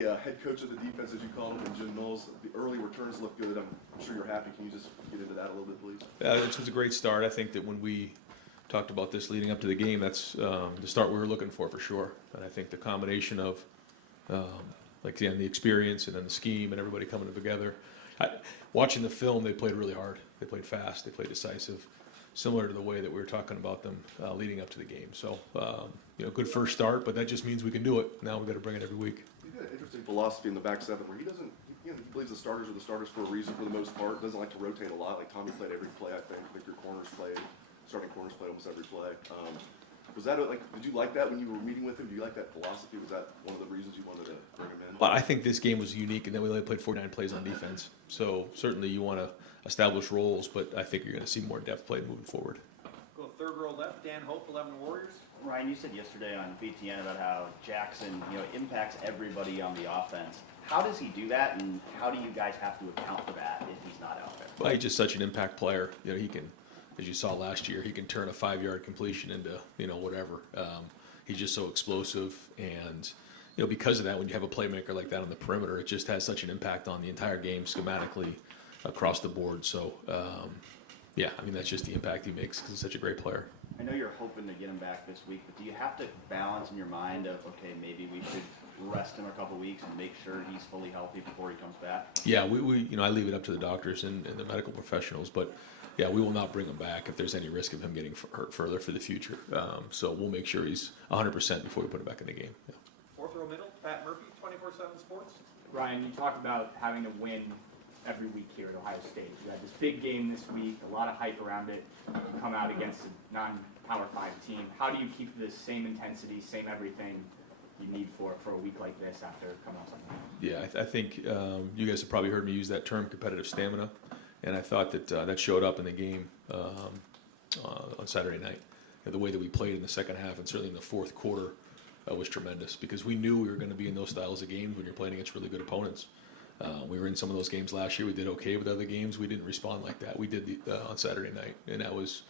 Head coach of the defense, as you call him, and Jim Knowles. The early returns look good. I'm sure you're happy. Can you just get into that a little bit, please? It was a great start. I think that when we talked about this leading up to the game, that's the start we were looking for sure. And I think the combination of, the experience and then the scheme and everybody coming together. Watching the film, they played really hard. They played fast. They played decisive, similar to the way that we were talking about them leading up to the game. So, good first start, but that just means we can do it. Now we've got to bring it every week. He's got an interesting philosophy in the back seven where he doesn't, he believes the starters are the starters for a reason for the most part. Doesn't like to rotate a lot. Like Tommy played every play, I think. I think your starting corners played almost every play. Was that did you like that when you were meeting with him? Do you like that philosophy? Was that one of the reasons you wanted to bring him in? Well, I think this game was unique in that we only played 49 plays on defense. So certainly you want to establish roles, but I think you're going to see more depth play moving forward. Go third row left, Dan Hope, 11 Warriors. Ryan, you said yesterday on BTN about how Jackson, impacts everybody on the offense. How does he do that, and how do you guys have to account for that if he's not out there? Well, he's just such an impact player. He can, as you saw last year, he can turn a 5-yard completion into, whatever. He's just so explosive, and because of that, when you have a playmaker like that on the perimeter, it just has such an impact on the entire game schematically across the board. So, that's just the impact he makes because he's such a great player. I know you're hoping to get him back this week, but do you have to balance in your mind of, okay, maybe we should rest him a couple weeks and make sure he's fully healthy before he comes back? Yeah, we I leave it up to the doctors and the medical professionals, but yeah, we will not bring him back if there's any risk of him getting hurt further for the future. So we'll make sure he's 100% before we put him back in the game. Yeah. Fourth row middle, Pat Murphy, 24/7 Sports. Ryan, you talked about having to win every week here at Ohio State. You had this big game this week, a lot of hype around it. You come out against a non-Power 5 team. How do you keep the same intensity, same everything you need for a week like this after coming off something? Yeah, I think you guys have probably heard me use that term, competitive stamina, and I thought that that showed up in the game on Saturday night. The way that we played in the second half and certainly in the fourth quarter was tremendous because we knew we were going to be in those styles of games when you're playing against really good opponents. We were in some of those games last year. We did okay with other games. We didn't respond like that. We did on Saturday night, and that was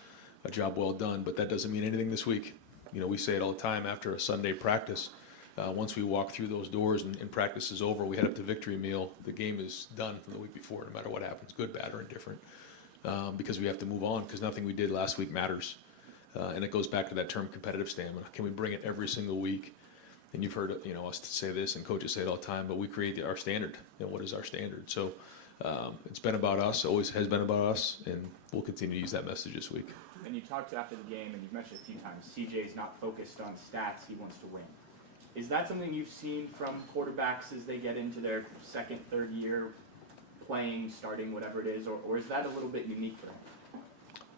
a job well done. But that doesn't mean anything this week. We say it all the time after a Sunday practice. Once we walk through those doors and practice is over, we head up to victory meal. The game is done from the week before, no matter what happens, good, bad, or indifferent, because we have to move on because nothing we did last week matters. And it goes back to that term, competitive stamina. Can we bring it every single week? And you've heard us say this, and coaches say it all the time, but we create our standard. What is our standard? So it's been about us, always has been about us, and we'll continue to use that message this week. And you talked after the game, and you've mentioned a few times, CJ's not focused on stats, he wants to win. Is that something you've seen from quarterbacks as they get into their second, third year playing, starting, whatever it is, or is that a little bit unique for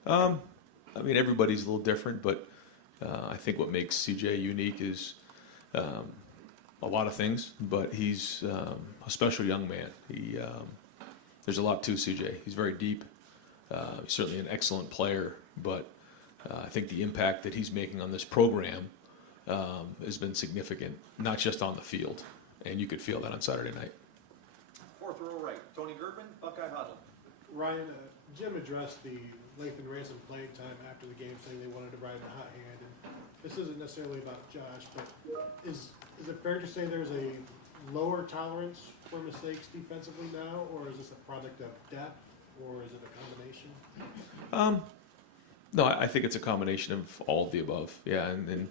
him? Everybody's a little different, but I think what makes CJ unique is a lot of things, but he's a special young man. There's a lot to CJ. He's very deep. He's certainly an excellent player, but I think the impact that he's making on this program has been significant, not just on the field, and you could feel that on Saturday night. Fourth row right, Tony Gertman, Buckeye Huddle. Ryan, Jim addressed the Lathan Ransom playing time after the game, saying they wanted to ride the hot hand. And this isn't necessarily about Josh, but is it fair to say there's a lower tolerance for mistakes defensively now, or is this a product of depth, or is it a combination? No, I think it's a combination of all of the above. Yeah, and then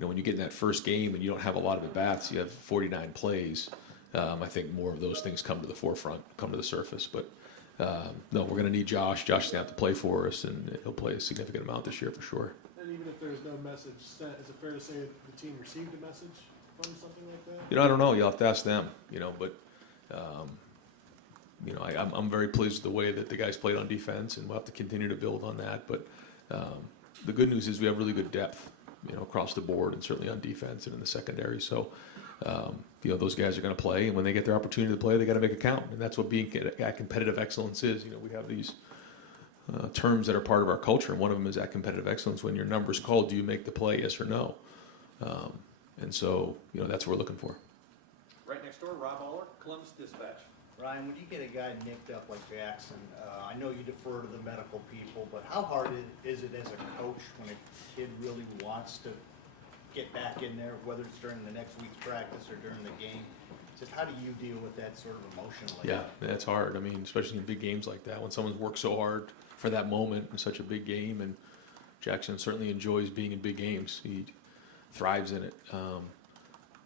when you get in that first game and you don't have a lot of at-bats, you have 49 plays, I think more of those things come to the forefront, come to the surface. But no, we're going to need Josh. Josh is going to have to play for us, and he'll play a significant amount this year for sure. And even if there's no message sent, is it fair to say the team received a message from something like that? I don't know. You'll have to ask them, but I'm very pleased with the way that the guys played on defense, and we'll have to continue to build on that. But the good news is we have really good depth, across the board, and certainly on defense and in the secondary. So, those guys are going to play, and when they get their opportunity to play, they got to make it count. And that's what being at competitive excellence is. We have these terms that are part of our culture, and one of them is at competitive excellence. When your number's called, do you make the play, yes or no? And so, that's what we're looking for. Right next door, Rob Aller, Columbus Dispatch. Ryan, when you get a guy nicked up like Jackson, I know you defer to the medical people, but how hard is it as a coach when a kid really wants to get back in there, whether it's during the next week's practice or during the game? how do you deal with that sort of emotionally? Yeah, that's hard. I mean, especially in big games like that, when someone's worked so hard for that moment in such a big game, and Jackson certainly enjoys being in big games. He thrives in it.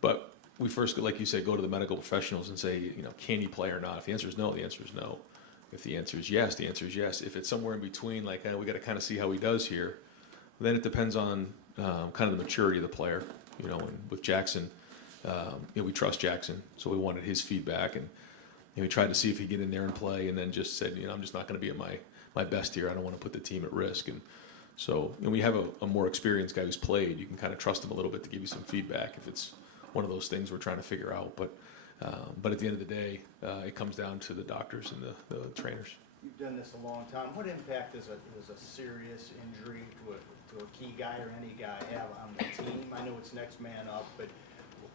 But we first, like you said, go to the medical professionals and say, can he play or not? If the answer is no, the answer is no. If the answer is yes, the answer is yes. If it's somewhere in between, like, we got to kind of see how he does here, then it depends on kind of the maturity of the player. And with Jackson, we trust Jackson, so we wanted his feedback, and we tried to see if he'd get in there and play, and then just said, I'm just not going to be at my best here. I don't want to put the team at risk. And so when you have a more experienced guy who's played, you can kind of trust him a little bit to give you some feedback if it's one of those things we're trying to figure out. But at the end of the day, it comes down to the doctors and the trainers. You've done this a long time. What impact does a serious injury to a key guy or any guy have on the team? I know it's next man up, but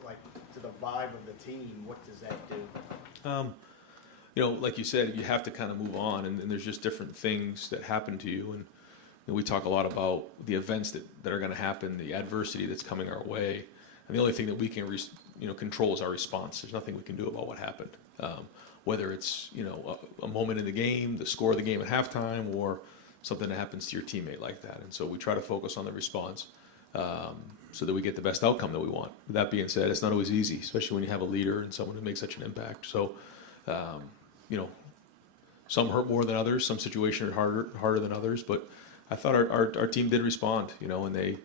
like to the vibe of the team, what does that do? Like you said, you have to kind of move on, and there's just different things that happen to you. And we talk a lot about the events that are going to happen, the adversity that's coming our way. And the only thing that we can control is our response. There's nothing we can do about what happened. Whether it's a moment in the game, the score of the game at halftime, or something that happens to your teammate like that. And so we try to focus on the response so that we get the best outcome that we want. With that being said, it's not always easy, especially when you have a leader and someone who makes such an impact. So, some hurt more than others. Some situations are harder than others. But I thought our team did respond, and they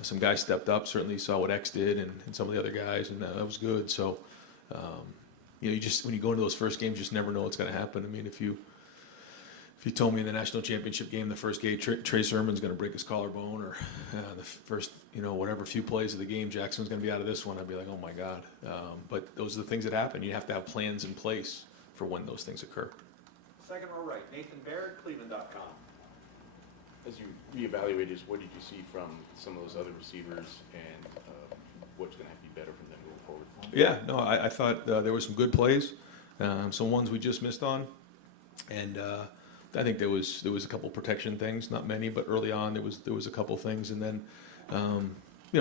some guys stepped up. Certainly saw what X did and some of the other guys, and that was good. So. You just, when you go into those first games, you just never know what's going to happen. I mean, if you told me in the national championship game, the first game, Trey Sermon's going to break his collarbone, or the first, whatever few plays of the game, Jackson's going to be out of this one, I'd be like, oh my God. But those are the things that happen. You have to have plans in place for when those things occur. Second row right, Nathan Barrett, Cleveland.com. As you reevaluated, what did you see from some of those other receivers, and what's going to have to be better from them going forward? Yeah, no, I thought there were some good plays, some ones we just missed on, and I think there was a couple protection things, not many, but early on there was a couple things, and then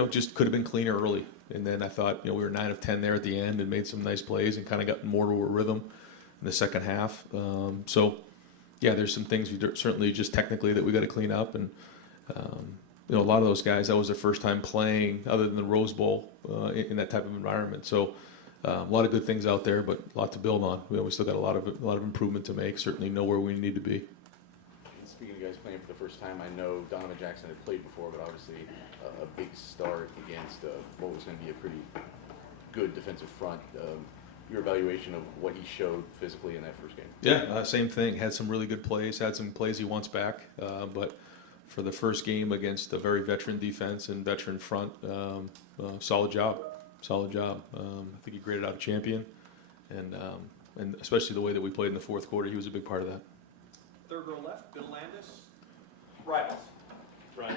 just could have been cleaner early. And then I thought we were 9 of 10 there at the end and made some nice plays and kind of got more to a rhythm in the second half. So yeah, there's some things we certainly just technically that we got to clean up, and a lot of those guys, that was their first time playing other than the Rose Bowl in that type of environment. So a lot of good things out there, but a lot to build on. We still got a lot of improvement to make. Certainly know where we need to be. Speaking of guys playing for the first time, I know Donovan Jackson had played before, but obviously a big start against what was going to be a pretty good defensive front. Your evaluation of what he showed physically in that first game? Yeah, same thing. Had some really good plays. Had some plays he wants back, but for the first game against a very veteran defense and veteran front, solid job. Solid job. I think he graded out a champion, and especially the way that we played in the fourth quarter, he was a big part of that. Third row left, Bill Landis, Rivals. Right.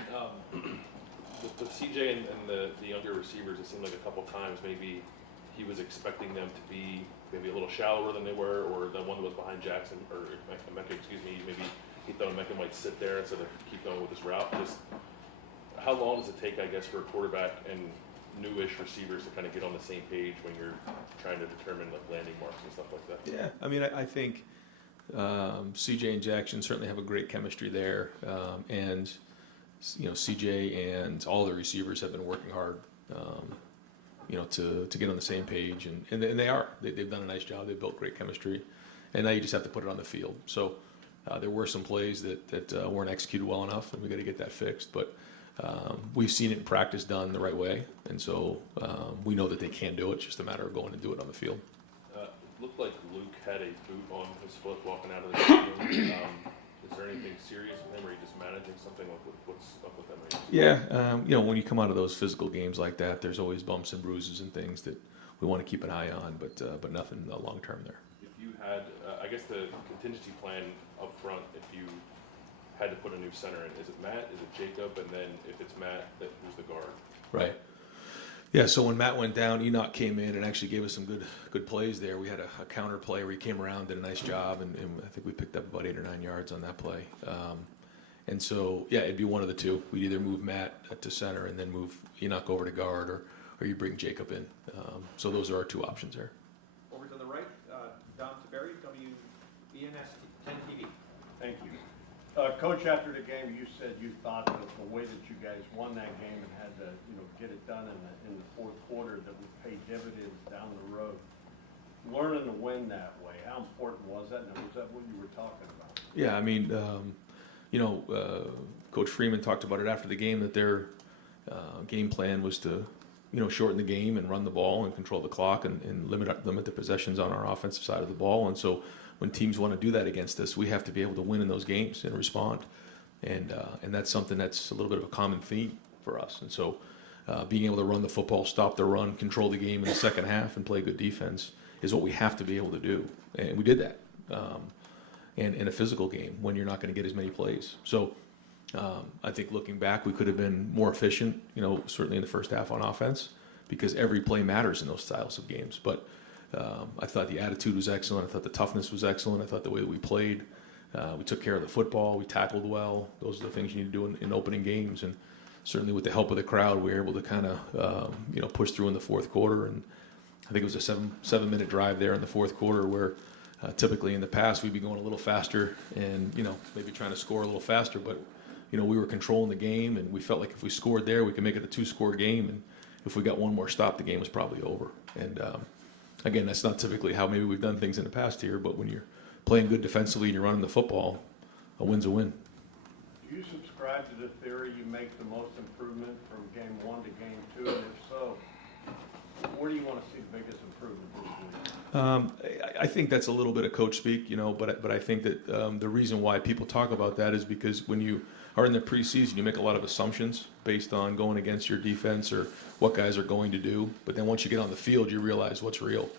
With CJ and the younger receivers, it seemed like a couple times maybe he was expecting them to be maybe a little shallower than they were, or the one that was behind Jackson, or Emeka, maybe he thought Emeka might sit there instead of keep going with his route. Just how long does it take, I guess, for a quarterback and newish receivers to kind of get on the same page when you're trying to determine like landing marks and stuff like that? Yeah, I mean, I think CJ and Jackson certainly have a great chemistry there, and CJ and all the receivers have been working hard, to get on the same page, and they are. They've done a nice job. They've built great chemistry, and now you just have to put it on the field. So there were some plays that weren't executed well enough, and we got to get that fixed. But we've seen it in practice done the right way, and so we know that they can do it. It's just a matter of going and do it on the field. Looked like Luke had a boot on his foot walking out of the stadium. Is there anything serious with him, or are you just managing something? What's up with him? Yeah, when you come out of those physical games like that, there's always bumps and bruises and things that we want to keep an eye on, but nothing long term there. If you had, I guess the contingency plan up front, if you had to put a new center in, is it Matt, is it Jacob, and then if it's Matt, who's the guard? Right. Yeah, so when Matt went down, Enoch came in and actually gave us some good plays there. We had a counter play where he came around, did a nice job, and I think we picked up about 8 or 9 yards on that play. And so, yeah, it'd be one of the two. We'd either move Matt to center and then move Enoch over to guard, or you bring Jacob in. So those are our two options there. Over to the right, Dom Taberry, WENS 10 TV. Thank you. Coach, after the game, you said you thought that the way that you guys won that game and had to, get it done in the fourth quarter, that would pay dividends down the road. Learning to win that way, how important was that, and was that what you were talking about? Yeah, I mean, Coach Freeman talked about it after the game that their game plan was to, shorten the game and run the ball and control the clock and limit the possessions on our offensive side of the ball. And so when teams want to do that against us, we have to be able to win in those games and respond. And that's something that's a little bit of a common theme for us. And so being able to run the football, stop the run, control the game in the second half, and play good defense is what we have to be able to do. And we did that. And in a physical game when you're not going to get as many plays. So I think looking back, we could have been more efficient, certainly in the first half on offense, because every play matters in those styles of games. But I thought the attitude was excellent. I thought the toughness was excellent. I thought the way that we played, we took care of the football. We tackled well. Those are the things you need to do in opening games. And certainly with the help of the crowd, we were able to kind of, push through in the fourth quarter. And I think it was a seven-minute drive there in the fourth quarter where typically in the past we'd be going a little faster and, maybe trying to score a little faster. But, we were controlling the game, and we felt like if we scored there, we could make it a two-score game. And if we got one more stop, the game was probably over. And, again, that's not typically how maybe we've done things in the past here, but when you're playing good defensively and you're running the football, a win's a win. Do you subscribe to the theory you make the most improvement from game 1 to game 2? And if so, where do you want to see the biggest improvement this week? I think that's a little bit of coach speak, but I think that the reason why people talk about that is because when you are in the preseason, you make a lot of assumptions based on going against your defense or what guys are going to do. But then once you get on the field, you realize what's real.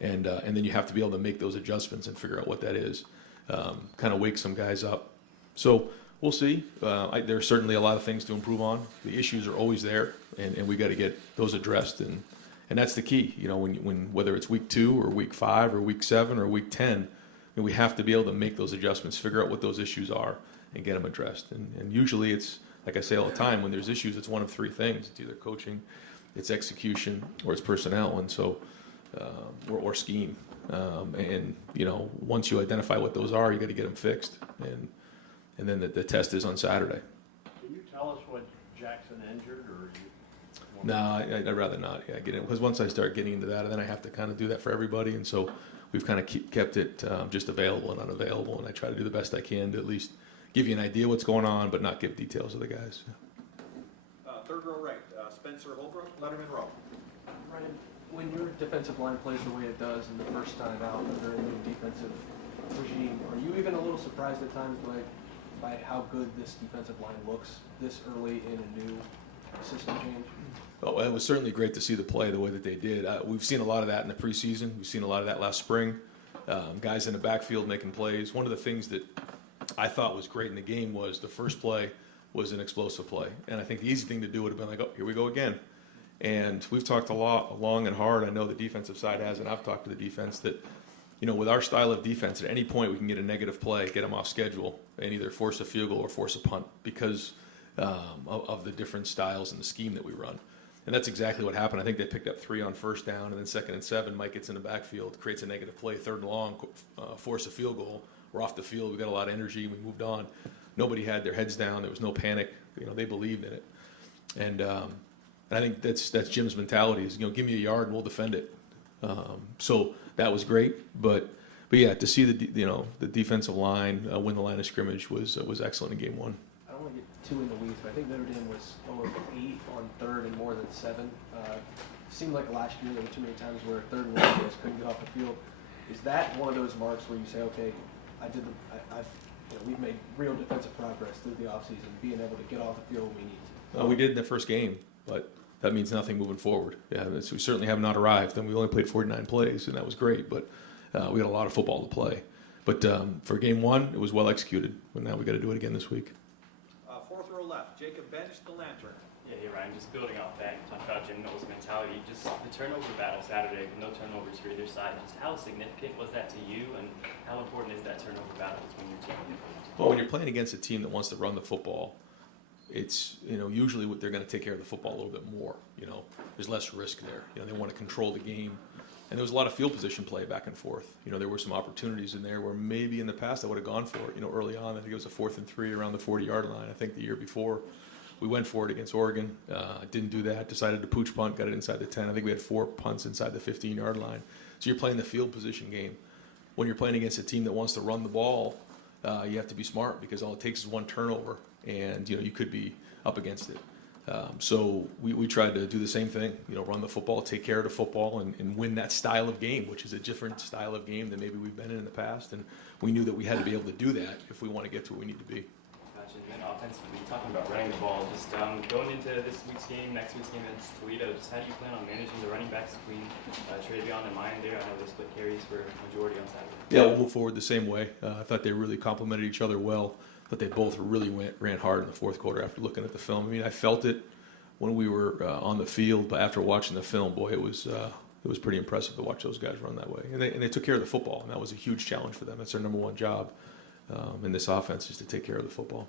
And then you have to be able to make those adjustments and figure out what that is. Kind of wake some guys up. So we'll see. There's certainly a lot of things to improve on. The issues are always there, and we got to get those addressed. And that's the key. When whether it's week 2 or week 5 or week 7 or week 10, we have to be able to make those adjustments, figure out what those issues are, and get them addressed. And usually it's, like I say all the time, when there's issues, it's one of 3 things. It's either coaching, it's execution, or it's personnel. And so, or scheme. And once you identify what those are, you got to get them fixed. And then the test is on Saturday. Can you tell us what Jackson injured, or? No, I'd rather not. Get in, because once I start getting into that, then I have to kind of do that for everybody. And so we've kind of kept it just available and unavailable. And I try to do the best I can to at least give you an idea what's going on, but not give details of the guys. Third row right, Spencer Holbrook, Letterman Row. Ryan, when your defensive line plays the way it does in the first time out under a new defensive regime, are you even a little surprised at times by how good this defensive line looks this early in a new system change? Oh, it was certainly great to see the play the way that they did. We've seen a lot of that in the preseason. We've seen a lot of that last spring. Guys in the backfield making plays. One of the things that I thought was great in the game was the first play was an explosive play. And I think the easy thing to do would have been like, oh, here we go again. And we've talked a lot, long and hard. I know the defensive side has, and I've talked to the defense that, with our style of defense, at any point we can get a negative play, get them off schedule, and either force a field goal or force a punt because of the different styles and the scheme that we run. And that's exactly what happened. I think they picked up 3 on first down, and then 2nd and 7, Mike gets in the backfield, creates a negative play, 3rd and long, force a field goal. We're off the field. We got a lot of energy. We moved on. Nobody had their heads down. There was no panic. They believed in it. And I think that's Jim's mentality is, give me a yard and we'll defend it. So that was great. But yeah, to see the defensive line win the line of scrimmage was excellent in game 1. I don't want to get too in the weeds, but I think Notre Dame was 8 on 3rd and more than 7. It seemed like last year there were too many times where 3rd and 1 guys couldn't get off the field. Is that one of those marks where you say, okay, we've made real defensive progress through the offseason, being able to get off the field when we need to? We did in the first game, but that means nothing moving forward. Yeah, we certainly have not arrived, and we only played 49 plays, and that was great, but we got a lot of football to play. But for game 1, it was well executed, but now we got to do it again this week. 4th row left, Jacob Bench, the Lantern. Yeah, hey Ryan, just building off that, you talked about Jim Knowles' mentality, just the turnover battle Saturday, no turnovers for either side, just how significant was that to you, and how important is that turnover battle between your team? Well, when you're playing against a team that wants to run the football, it's, usually they're going to take care of the football a little bit more, there's less risk there. They want to control the game. And there was a lot of field position play back and forth. You know, there were some opportunities in there where maybe in the past I would have gone for it. You know, early on, I think it was a 4th and 3 around the 40-yard line. I think the year before we went for it against Oregon. Didn't do that. Decided to pooch punt, got it inside the 10. I think we had 4 punts inside the 15-yard line. So you're playing the field position game. When you're playing against a team that wants to run the ball, you have to be smart because all it takes is one turnover, and you know you could be up against it. So we tried to do the same thing, you know, run the football, take care of the football, and win that style of game, which is a different style of game than maybe we've been in the past. And we knew that we had to be able to do that if we want to get to where we need to be. Gotcha. And then offensively, talking about running the ball, just going into this week's game, next week's game against Toledo, just how do you plan on managing the running backs between Travion and Mayan there? I know they split carries for majority on Saturday. Yeah, we'll move forward the same way. I thought they really complemented each other well, but they both really ran hard in the fourth quarter after looking at the film. I mean, I felt it when we were on the field, but after watching the film, boy, it was pretty impressive to watch those guys run that way. And they took care of the football, and that was a huge challenge for them. That's their number one job in this offense, is to take care of the football.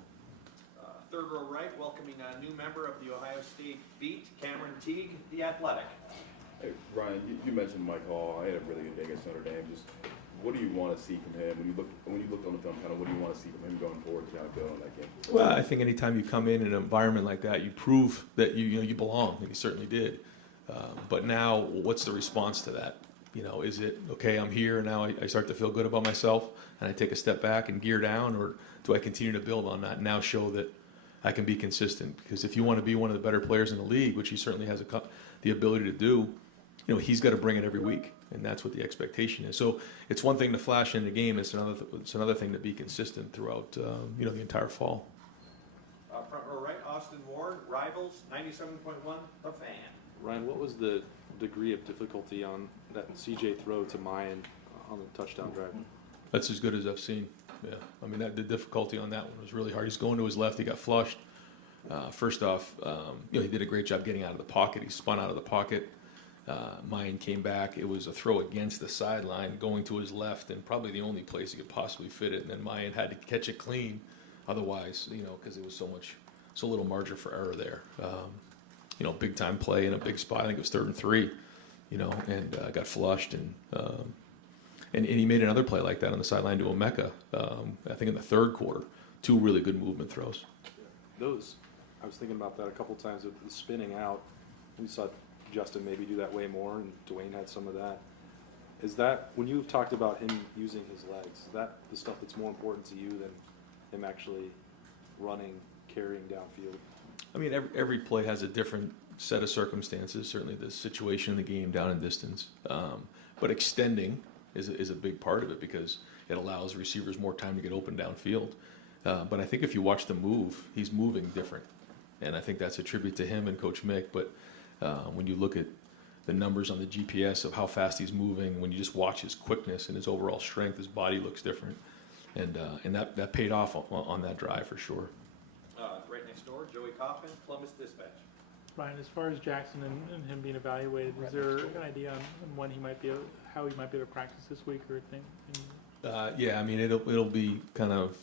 Third row right, welcoming a new member of the Ohio State Beat, Cameron Teague, the Athletic. Hey, Ryan, you mentioned Mike Hall. I had a really good day against Notre Dame. Just what do you want to see from him when you looked on the film? Kind of what do you want to see from him going forward to kind of build on that game? Well, I think anytime you come in an environment like that, you prove that you belong, and he certainly did. But now, what's the response to that? You know, is it okay? I'm here now. I start to feel good about myself, and I take a step back and gear down, or do I continue to build on that and now show that I can be consistent? Because if you want to be one of the better players in the league, which he certainly has the ability to do, you know, he's got to bring it every week, and that's what the expectation is. So it's one thing to flash in the game; it's another thing to be consistent throughout the entire fall. Front row right, Austin Ward, Rivals, 97.1, The Fan. Ryan, what was the degree of difficulty on that CJ throw to Mayan on the touchdown drive? That's as good as I've seen. Yeah, I mean, the difficulty on that one was really hard. He's going to his left. He got flushed. First off, he did a great job getting out of the pocket. He spun out of the pocket. Mayan came back. It was a throw against the sideline, going to his left, and probably the only place he could possibly fit it. And then Mayan had to catch it clean, otherwise, because there was so little margin for error there. Big time play in a big spot. I think it was 3rd and 3. And got flushed, and he made another play like that on the sideline to Emeka. I think in the 3rd quarter, 2 really good movement throws. I was thinking about that a couple times with the spinning out. We saw Justin maybe do that way more, and Dwayne had some of that. Is that, when you've talked about him using his legs, is that the stuff that's more important to you than him actually running, carrying downfield? I mean, every play has a different set of circumstances. Certainly the situation in the game, down and distance. But extending is a big part of it because it allows receivers more time to get open downfield. But I think if you watch the move, he's moving different. And I think that's a tribute to him and Coach Mick. But when you look at the numbers on the GPS of how fast he's moving, when you just watch his quickness and his overall strength, his body looks different. And that paid off on that drive for sure. Right next door, Joey Kaufman, Columbus Dispatch. Ryan, as far as Jackson and him being evaluated, is there an idea on when he might be how he might be able to practice this week or thing? Yeah, I mean, it'll be kind of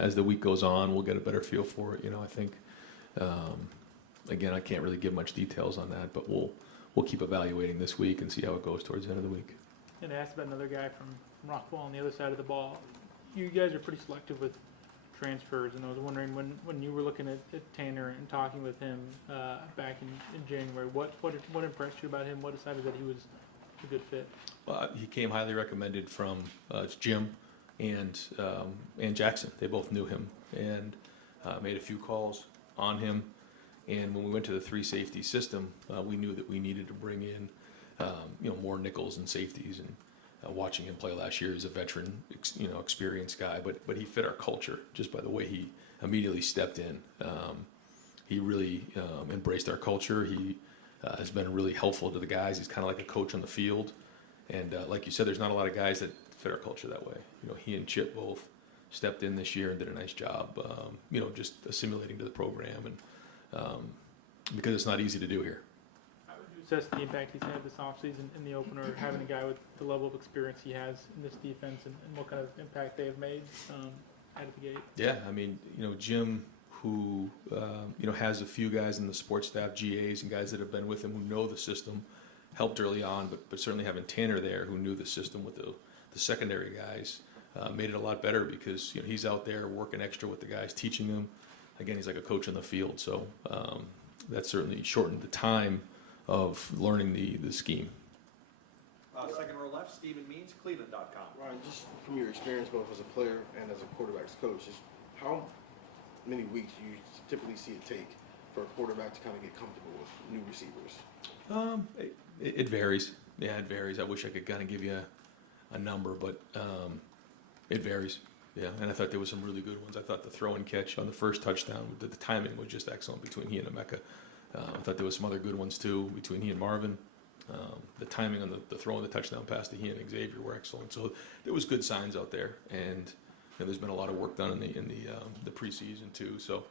as the week goes on, we'll get a better feel for it. I think again, I can't really give much details on that, but we'll keep evaluating this week and see how it goes towards the end of the week. And I asked about another guy from Rockwall on the other side of the ball. You guys are pretty selective with transfers, and I was wondering when you were looking at Tanner and talking with him back in January, what impressed you about him? What decided that he was a good fit? He came highly recommended from Jim and Jackson. They both knew him and made a few calls on him. And when we went to the 3 safety system, we knew that we needed to bring in more nickels and safeties. And watching him play last year, he's a veteran, experienced guy, but he fit our culture just by the way he immediately stepped in. He really embraced our culture. He has been really helpful to the guys. He's kind of like a coach on the field. And like you said, there's not a lot of guys that fit our culture that way. He and Chip both stepped in this year and did a nice job, just assimilating to the program, and because it's not easy to do here. How would you assess the impact he's had this offseason in the opener, having a guy with the level of experience he has in this defense, and what kind of impact they have made out of the gate? Yeah, I mean, Jim, who has a few guys in the sports staff, GAs, and guys that have been with him who know the system, helped early on, but certainly having Tanner there, who knew the system with the secondary guys, made it a lot better because he's out there working extra with the guys, teaching them. Again, he's like a coach on the field, so that certainly shortened the time of learning the scheme. Second row left, Stephen Means, Cleveland.com. Ryan, just from your experience both as a player and as a quarterback's coach, just how many weeks do you typically see it take for a quarterback to kind of get comfortable with new receivers? It varies. Yeah, it varies. I wish I could kind of give you a number, but it varies. Yeah, and I thought there was some really good ones. I thought the throw and catch on the first touchdown, the timing was just excellent between he and Emeka. I thought there was some other good ones too between he and Marvin. The timing on the throw and the touchdown pass to he and Xavier were excellent. So there was good signs out there, and there's been a lot of work done in the preseason too. So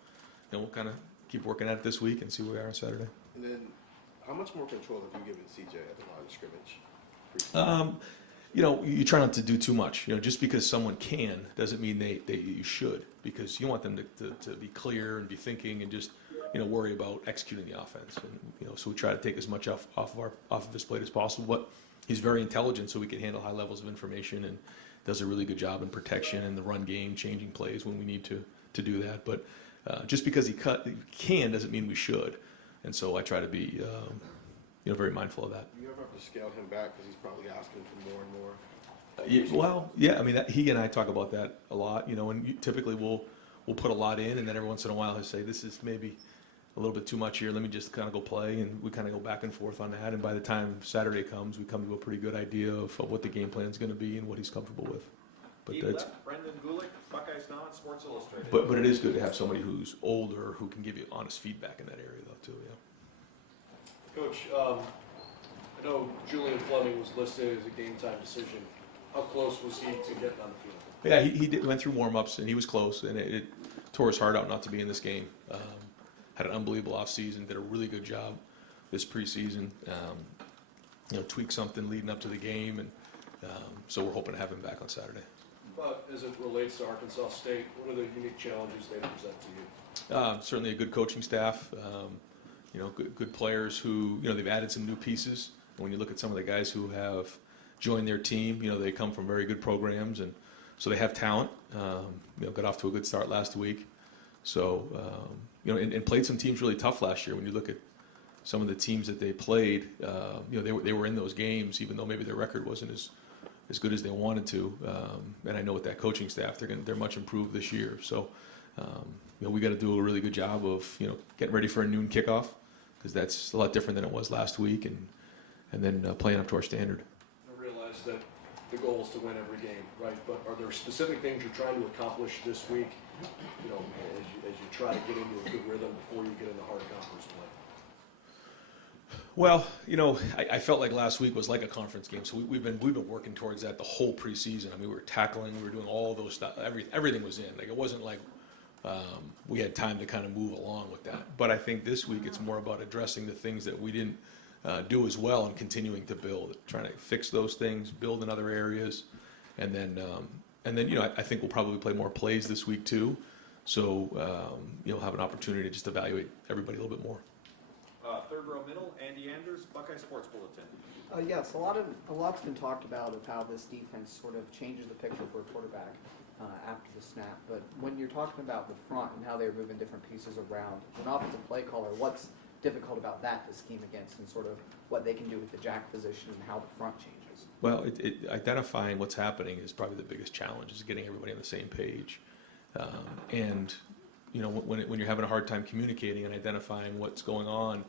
we'll kind of keep working at it this week and see where we are on Saturday. And then, how much more control have you given CJ at the line of scrimmage? You try not to do too much. Just because someone can doesn't mean you should, because you want them to be clear and be thinking and just worry about executing the offense. And so we try to take as much off of his plate as possible. But he's very intelligent, so he can handle high levels of information and does a really good job in protection and the run game, changing plays when we need to do that. But just because he can doesn't mean we should. And so I try to be very mindful of that. Do you ever have to scale him back because he's probably asking for more and more? I mean, he and I talk about that a lot, and typically we'll put a lot in, and then every once in a while he'll say, this is maybe a little bit too much here, let me just kind of go play, and we kind of go back and forth on that, and by the time Saturday comes, we come to a pretty good idea of what the game plan is going to be and what he's comfortable with. But Deep left, Brendan Gulick, Buckeyes Now and Sports Illustrated. But it is good to have somebody who's older who can give you honest feedback in that area, though, too, yeah. Coach, I know Julian Fleming was listed as a game-time decision. How close was he to getting on the field? Yeah, he went through warm-ups, and he was close, and it tore his heart out not to be in this game. Had an unbelievable offseason, did a really good job this preseason. Tweaked something leading up to the game, and so we're hoping to have him back on Saturday. But as it relates to Arkansas State, what are the unique challenges they present to you? Certainly a good coaching staff, good players who, they've added some new pieces. And when you look at some of the guys who have joined their team, they come from very good programs, and so they have talent. Got off to a good start last week. So, and played some teams really tough last year. When you look at some of the teams that they played, they were in those games, even though maybe their record wasn't as good as they wanted to. And I know with that coaching staff, they're much improved this year. So, we got to do a really good job of getting ready for a noon kickoff, because that's a lot different than it was last week, and then playing up to our standard. I realize that the goal is to win every game, right? But are there specific things you're trying to accomplish this week, as you try to get into a good rhythm before you get into hard conference play? Well, I felt like last week was like a conference game, so we've been working towards that the whole preseason. I mean, we were tackling, we were doing all those stuff. Everything was in. Like, it wasn't like we had time to kind of move along with that. But I think this week it's more about addressing the things that we didn't do as well and continuing to build, trying to fix those things, build in other areas, and then I think we'll probably play more plays this week too. So you'll have an opportunity to just evaluate everybody a little bit more. Third row middle, Andy Anders, Buckeye Sports Bulletin. Yes, a lot's been talked about of how this defense sort of changes the picture for a quarterback after the snap. But when you're talking about the front and how they're moving different pieces around, as an offensive play caller, what's difficult about that to scheme against, and sort of what they can do with the jack position and how the front changes? Well, identifying what's happening is probably the biggest challenge, is getting everybody on the same page. And when you're having a hard time communicating and identifying what's going on,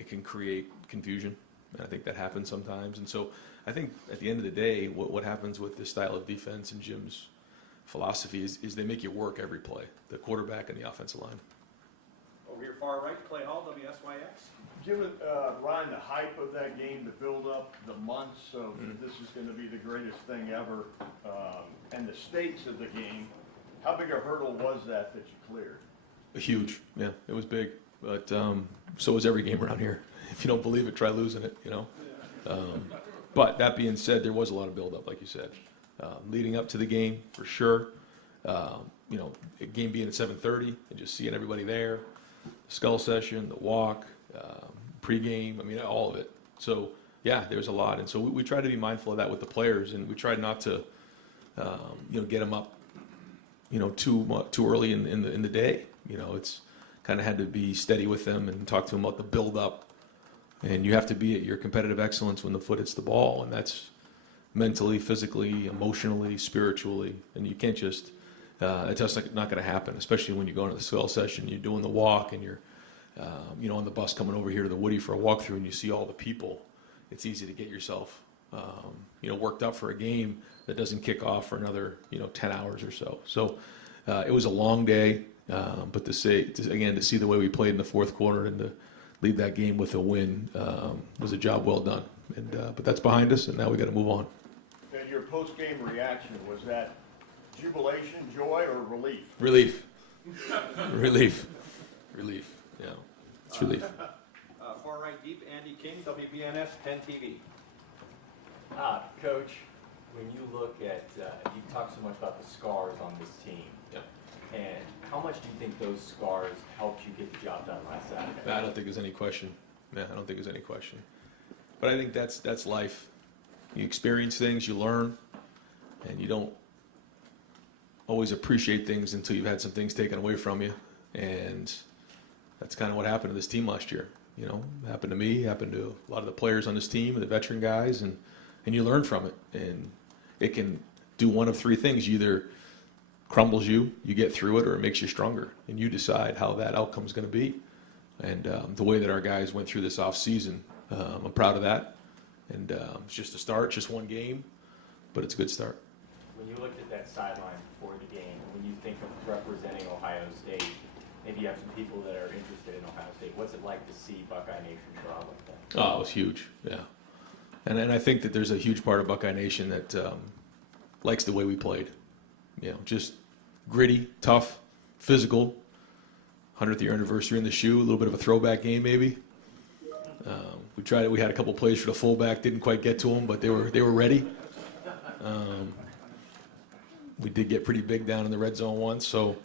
it can create confusion, and I think that happens sometimes. And so I think at the end of the day, what happens with this style of defense and Jim's philosophy is they make you work every play, the quarterback and the offensive line. Over here far right, Clay Hall, WSYX. Given, Ryan, the hype of that game, the build-up, the months of this is going to be the greatest thing ever, and the stakes of the game, how big a hurdle was that you cleared? Huge, yeah, it was big. But so was every game around here. If you don't believe it, try losing it, But that being said, there was a lot of build-up, like you said. Leading up to the game, for sure. A game being at 7:30 and just seeing everybody there. Skull session, the walk, pregame. I mean, all of it. So yeah, there's a lot, and so we try to be mindful of that with the players, and we tried not to, get them up, too early in the day. It's kind of had to be steady with them and talk to them about the build up, and you have to be at your competitive excellence when the foot hits the ball, and that's mentally, physically, emotionally, spiritually, and you can't just. It's just not going to happen, especially when you go into the swell session. You're doing the walk, and you're, on the bus coming over here to the Woody for a walkthrough, and you see all the people. It's easy to get yourself, worked up for a game that doesn't kick off for another, 10 hours or so. So it was a long day, but to see the way we played in the fourth quarter and to lead that game with a win was a job well done. And but that's behind us, and now we got to move on. And your post-game reaction, was that jubilation, joy, or relief? Relief. Relief. Yeah, it's relief. Far right deep, Andy King, WBNS 10 TV. Coach, when you look at, you talk so much about the scars on this team. Yeah. And how much do you think those scars helped you get the job done last Saturday? I don't think there's any question. Yeah, I don't think there's any question. But I think that's life. You experience things, you learn, and you don't always appreciate things until you've had some things taken away from you. And that's kind of what happened to this team last year. It happened to me, happened to a lot of the players on this team, the veteran guys, and you learn from it. And it can do one of three things. You either crumbles you get through it, or it makes you stronger. And you decide how that outcome is going to be. And the way that our guys went through this off season, I'm proud of that. And it's just a start, it's just one game, but it's a good start. When you looked at that sideline before the game, when you think of representing Ohio State, maybe you have some people that are interested in Ohio State. What's it like to see Buckeye Nation draw like that? Oh, it was huge, yeah. And I think that there's a huge part of Buckeye Nation that likes the way we played. Just gritty, tough, physical. 100th year anniversary in the shoe, a little bit of a throwback game maybe. We tried it. We had a couple plays for the fullback, didn't quite get to them, but they were ready. We did get pretty big down in the red zone once, so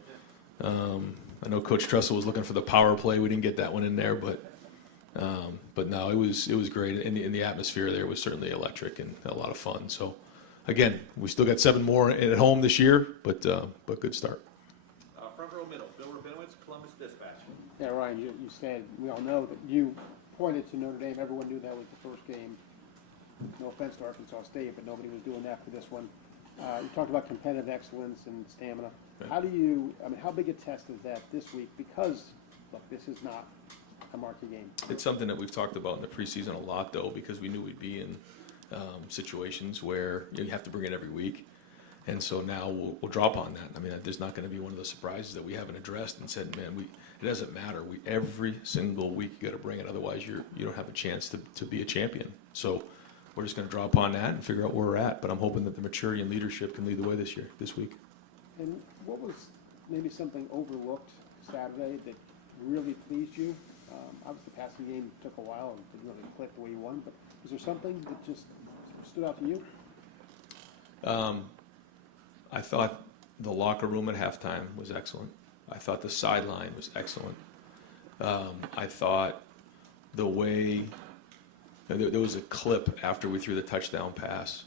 I know Coach Tressel was looking for the power play. We didn't get that one in there, but no, it was great. And the atmosphere there was certainly electric and a lot of fun. So again, we still got 7 more at home this year, but good start. Front row middle, Bill Rabinowitz, Columbus Dispatch. Yeah, Ryan, you said, we all know that you pointed to Notre Dame. Everyone knew that was the first game. No offense to Arkansas State, but nobody was doing that for this one. You talked about competitive excellence and stamina. Right. How big a test is that this week? Because, look, this is not a marquee game. It's something that we've talked about in the preseason a lot, though, because we knew we'd be in situations where you have to bring it every week. And so now we'll drop on that. I mean, there's not going to be one of those surprises that we haven't addressed and said, man, it doesn't matter. Every single week you got to bring it. Otherwise, you don't have a chance to be a champion. So we're just going to draw upon that and figure out where we're at. But I'm hoping that the maturity and leadership can lead the way this week. And what was maybe something overlooked Saturday that really pleased you? Obviously, the passing game took a while and didn't really click the way you wanted. But is there something that just stood out to you? I thought the locker room at halftime was excellent. I thought the sideline was excellent. I thought the way there was a clip after we threw the touchdown pass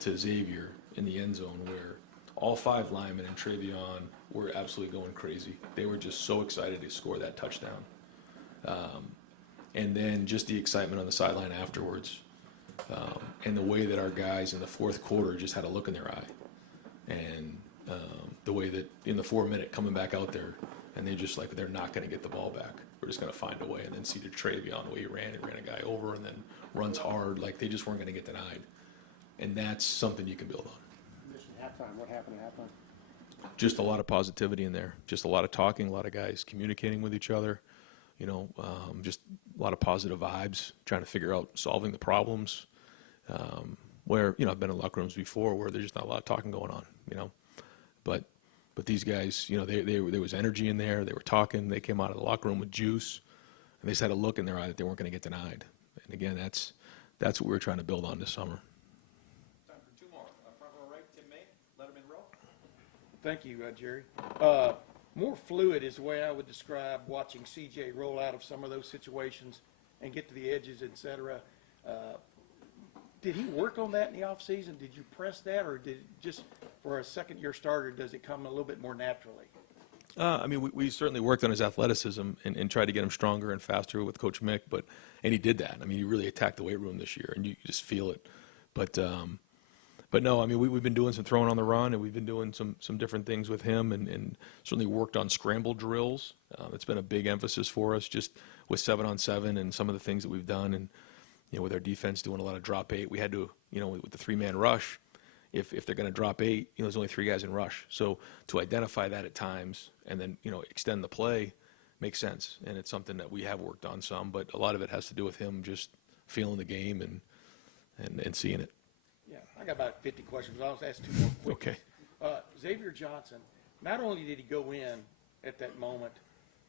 to Xavier in the end zone where all 5 linemen and Travion were absolutely going crazy. They were just so excited to score that touchdown. And then just the excitement on the sideline afterwards. And the way that our guys in the fourth quarter just had a look in their eye. And the way that in the 4-minute coming back out there, and they're not going to get the ball back. We're just going to find a way. And then see the Travion, the way he ran a guy over and then runs hard. Like they just weren't going to get denied. And that's something you can build on. Halftime. What happened at halftime? Just a lot of positivity in there. Just a lot of talking, a lot of guys communicating with each other. Just a lot of positive vibes, trying to figure out solving the problems. Where I've been in locker rooms before where there's just not a lot of talking going on. But these guys, there was energy in there. They were talking. They came out of the locker room with juice, and they just had a look in their eye that they weren't going to get denied. And again, that's what we're trying to build on this summer. Time for 2 more. Front row right, Tim May, Letterman row. Thank you, Jerry. more fluid is the way I would describe watching CJ roll out of some of those situations and get to the edges, et cetera. Did he work on that in the offseason? Did you press that, or did it just for a second-year starter, does it come a little bit more naturally? I mean, we certainly worked on his athleticism and tried to get him stronger and faster with Coach Mick, and he did that. I mean, he really attacked the weight room this year, and you just feel it. But no, I mean, we've been doing some throwing on the run, and we've been doing some different things with him, and certainly worked on scramble drills. It's been a big emphasis for us, just with 7-on-7 and some of the things that we've done, and with our defense doing a lot of drop 8, we had to, with the 3-man rush. If they're going to drop 8, there's only 3 guys in rush. So to identify that at times and then, extend the play makes sense. And it's something that we have worked on some, but a lot of it has to do with him just feeling the game and seeing it. Yeah, I got about 50 questions, but I'll ask 2 more quick. Okay. Xavier Johnson, not only did he go in at that moment,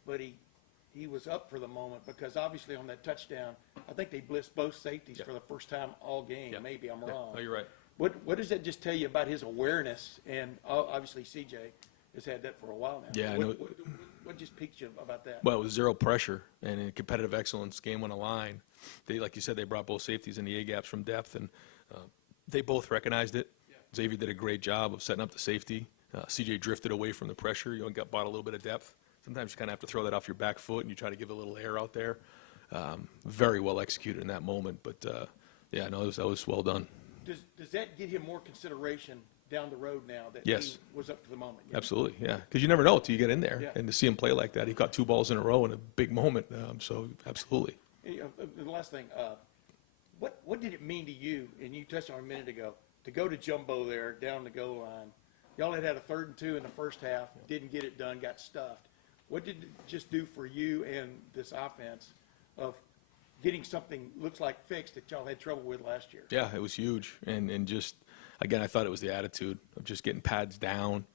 but he was up for the moment because obviously on that touchdown, I think they blitzed both safeties for the first time all game. Maybe I'm wrong. No, you're right. What does that just tell you about his awareness? And obviously CJ has had that for a while now. Yeah, I know. What just piqued you about that? Well, it was zero pressure, and in competitive excellence, game on the line, they, like you said, they brought both safeties in the A-gaps from depth, and they both recognized it. Xavier did a great job of setting up the safety. CJ drifted away from the pressure. Got bought a little bit of depth. Sometimes you kind of have to throw that off your back foot, and you try to give a little air out there. Very well executed in that moment, but that was well done. Does that give him more consideration down the road now that Yes. he was up to the moment? Absolutely, yeah. Because you never know until you get in there. Yeah. And to see him play like that, he caught 2 balls in a row in a big moment. So, absolutely. The last thing, what did it mean to you, and you touched on it a minute ago, to go to Jumbo there down the goal line? Y'all had a 3rd and 2 in the first half, didn't get it done, got stuffed. What did it just do for you and this offense of getting something looks like fixed that y'all had trouble with last year? Yeah, it was huge. And just, again, I thought it was the attitude of just getting pads down.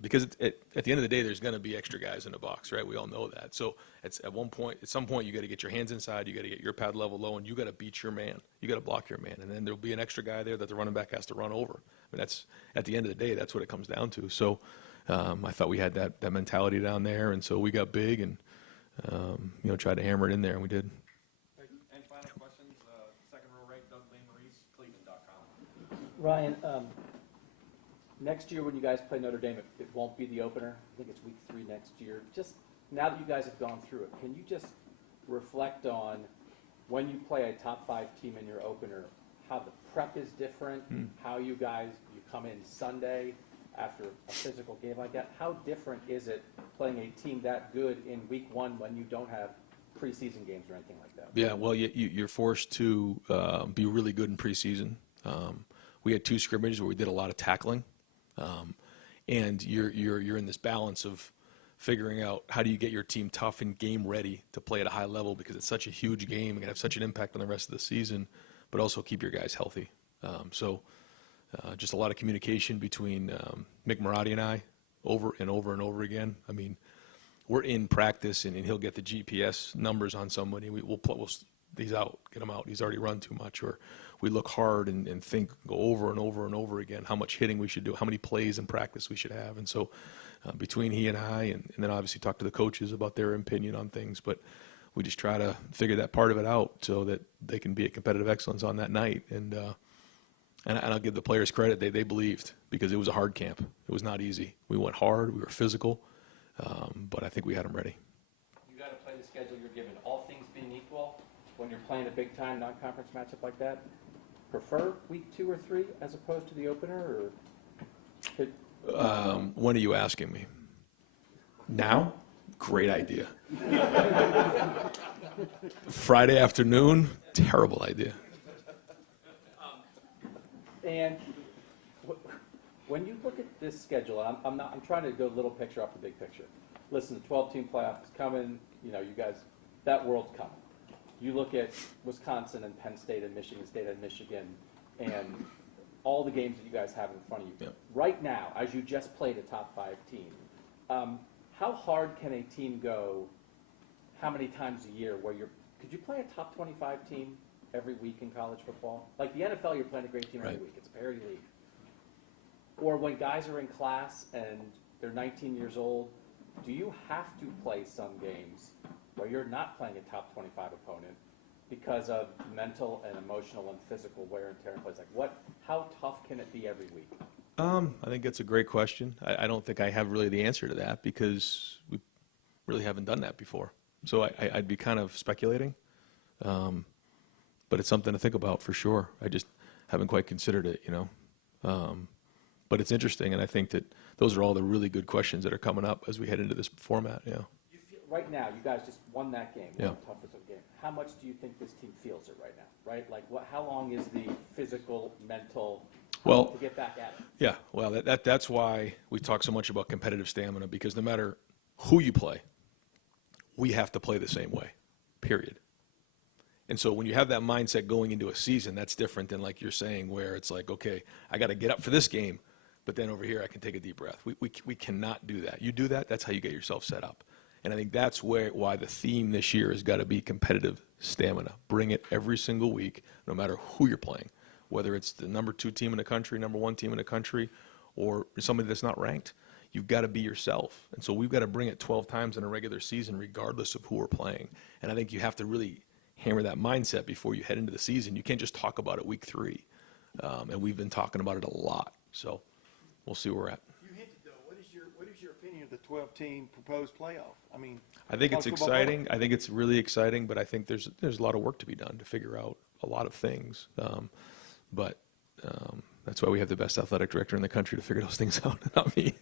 Because at the end of the day, there's going to be extra guys in the box, right? We all know that. So at some point, you got to get your hands inside, you got to get your pad level low, and you got to beat your man. You got to block your man, and then there'll be an extra guy there that the running back has to run over. I mean, that's at the end of the day, that's what it comes down to. So I thought we had that mentality down there, and so we got big and tried to hammer it in there, and we did. Any final questions? Second row right, Doug Maurice, Cleveland.com. Ryan, next year when you guys play Notre Dame, it won't be the opener. I think it's week 3 next year. Just now that you guys have gone through it, can you just reflect on when you play a top 5 team in your opener, how the prep is different, how you come in Sunday after a physical game like that? How different is it playing a team that good in week 1 when you don't have preseason games or anything like that? Yeah, well, you're forced to be really good in preseason. We had 2 scrimmages where we did a lot of tackling. And you're in this balance of figuring out how do you get your team tough and game ready to play at a high level because it's such a huge game and can have such an impact on the rest of the season, but also keep your guys healthy. Just a lot of communication between Mick Marotti and I over and over and over again. I mean, we're in practice and he'll get the GPS numbers on somebody. He's out, get him out. He's already run too much. Or we look hard and think, go over and over and over again, how much hitting we should do, how many plays in practice we should have. And so between he and I, and then obviously talk to the coaches about their opinion on things, but we just try to figure that part of it out so that they can be at competitive excellence on that night. And I'll give the players credit. They believed because it was a hard camp. It was not easy. We went hard. We were physical. But I think we had them ready. You got to play the schedule you're given. All things being equal, when you're playing a big-time non-conference matchup like that, prefer week 2 or 3 as opposed to the opener? Or when are you asking me? Now? Great idea. Friday afternoon? Terrible idea. And when you look at this schedule, I'm trying to go a little picture off the big picture. Listen, the 12-team playoff is coming. You guys, that world's coming. You look at Wisconsin and Penn State and Michigan State and Michigan and all the games that you guys have in front of you. Yep. Right now, as you just played a top 5 team, how hard can a team go, how many times a year could you play a top 25 team every week in college football? Like the NFL, you're playing a great team every week. It's a parity league. Or when guys are in class and they're 19 years old, do you have to play some games where you're not playing a top 25 opponent because of mental and emotional and physical wear and tear in place? Like how tough can it be every week? I think that's a great question. I don't think I have really the answer to that because we really haven't done that before. So I'd be kind of speculating. But it's something to think about for sure. I just haven't quite considered it, you know. But it's interesting, and I think that those are all the really good questions that are coming up as we head into this format. Yeah. You feel, right now, you guys just won that game, Yeah. one of the toughest of game. How much do you think this team feels it right now? Right? Like, how long is the physical, mental, Well, to get back at it? Yeah. Well, that's why we talk so much about competitive stamina, because no matter who you play, we have to play the same way. Period. And so when you have that mindset going into a season, that's different than, like you're saying, where it's like, okay, I got to get up for this game, but then over here I can take a deep breath. We cannot do that. You do that, that's how you get yourself set up. And I think that's why the theme this year has got to be competitive stamina. Bring it every single week, no matter who you're playing, whether it's the number 2 team in the country, number 1 team in the country, or somebody that's not ranked. You've got to be yourself. And so we've got to bring it 12 times in a regular season, regardless of who we're playing. And I think you have to really hammer that mindset before you head into the season. You can't just talk about it week 3. And we've been talking about it a lot. So we'll see where we're at. You hinted though, what is your opinion of the 12-team proposed playoff? I mean, I think it's college football exciting. I think it's really exciting, but I think there's a lot of work to be done to figure out a lot of things. But that's why we have the best athletic director in the country to figure those things out, not me.